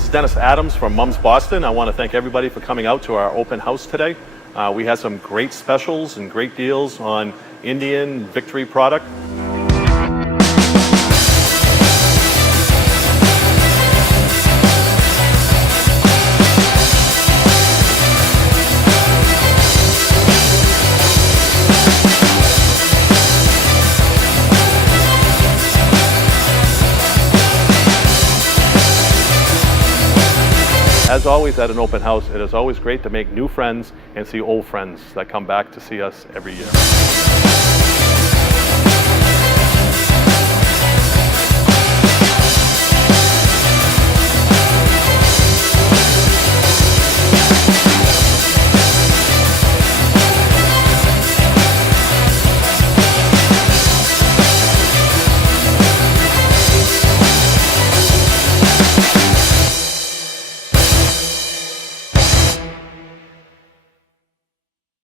this is Dennis Adams from Mums Boston. I want to thank everybody for coming out to our open house today. We had some great specials and great deals on Indian Victory product. As always at an open house, it is always great to make new friends and see old friends that come back to see us every year.